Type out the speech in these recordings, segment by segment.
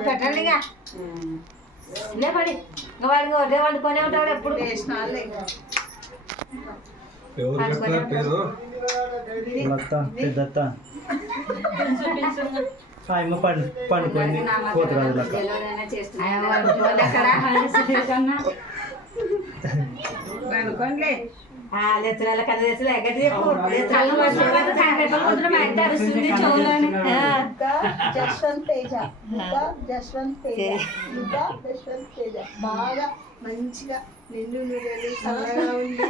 పెట్టండిగా లేపడి వాడికి ఒరే వండుకొనే ఉంటాడు ఎప్పుడు పండుకోండి పోతురాదు పండుకోండి లెచ్చల కథ తెచ్చలే ఎగ్గటి జశ్వంత్ తేజ బాగా మంచిగా నిండు నూనెలు చల్లగా ఉండి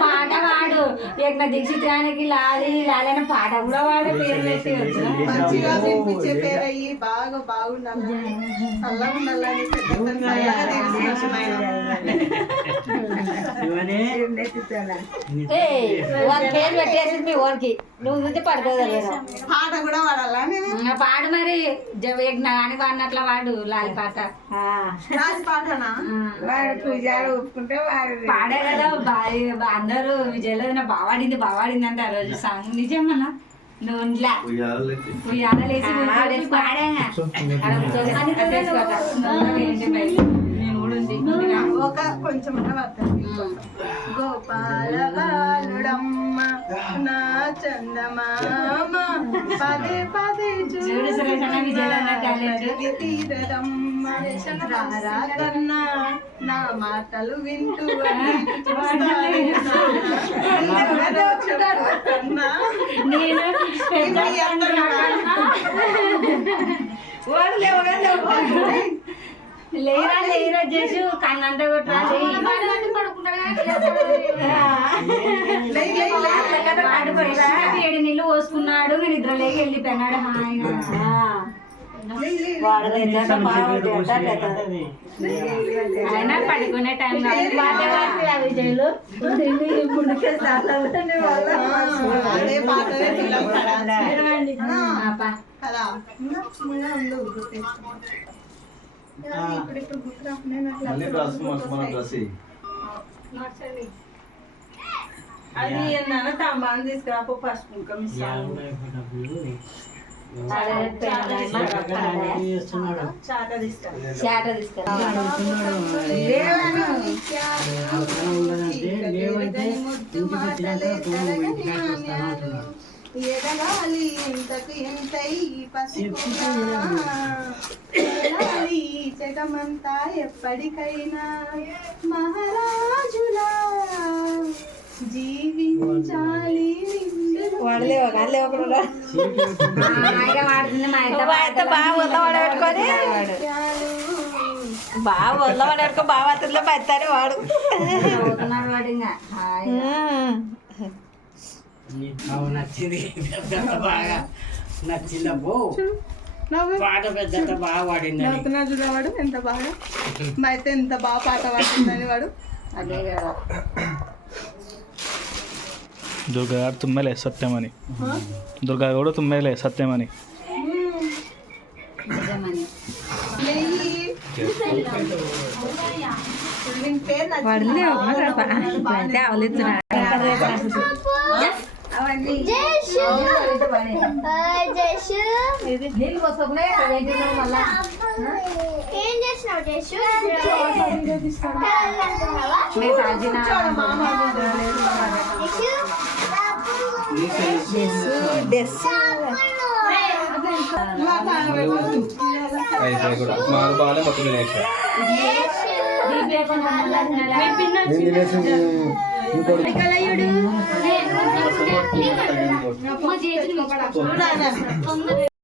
పాట వాడు ఎక్కడ దీక్షితానికి లాలి లాలైన పాట కూడా వాడు పేరు పెట్టి మంచిగా వినిపించే పేరు అయ్యి బాగా బాగుండాలి చల్లగా ఉండాలని వాళ్ళ పేరు పెట్టేసి మీ ఓన్కి నువ్వు చూస్తే పడుకోగలరు పాట కూడా వాడాలని పాడు మరి యజ్ఞానికి అన్నట్ల వాడు లాలి పాట పాటనా వాడు పూజారు ఒప్పుకుంటే వాడు పాడే కదా అందరూ విజయలో బావాడింది అంట ఆ రోజు సాంగ్ నిజమన్నా నువ్వు ఉయ్యాలేసి పాడా ఒక కొంచెం గోపాల బాలుడమ్మ నా చందమామ పదే పదే తీరదమ్మ రారాకన్నా నా మాటలు వింటూ లేరా లేరా చేసి కన్నంత కొట్టాలి ఏడు నీళ్ళు పోసుకున్నాడు నిద్ర లేక వెళ్ళిపోయినాడు ఆయన పడుకునే టైం విజయలు అది ఏంటన్నా తాంబాను తీసుకురా పసుపు చాట ఎదగాలి ఎంతకు ఎంతై పసిపోయి జగమంతా ఎప్పటికైనా మహారాజులా జీవించాలి బాగా వదలబడేట్టుకో బాగా అతనిలో పెడతాడు వాడు వాడు ఇంకా నచ్చింది బాగా నచ్చిందబ్బో పాట పెద్ద బాగా పాడింది చూడవాడు ఎంత బాగా అయితే ఎంత బాగా పాట పాడుతుందని వాడు అదే కదా దుర్గా గారు తుమ్మలే సత్యమని దుర్గా కూడా తుమ్మలే సత్యమని ఏం చేసినావు జేషు బాగా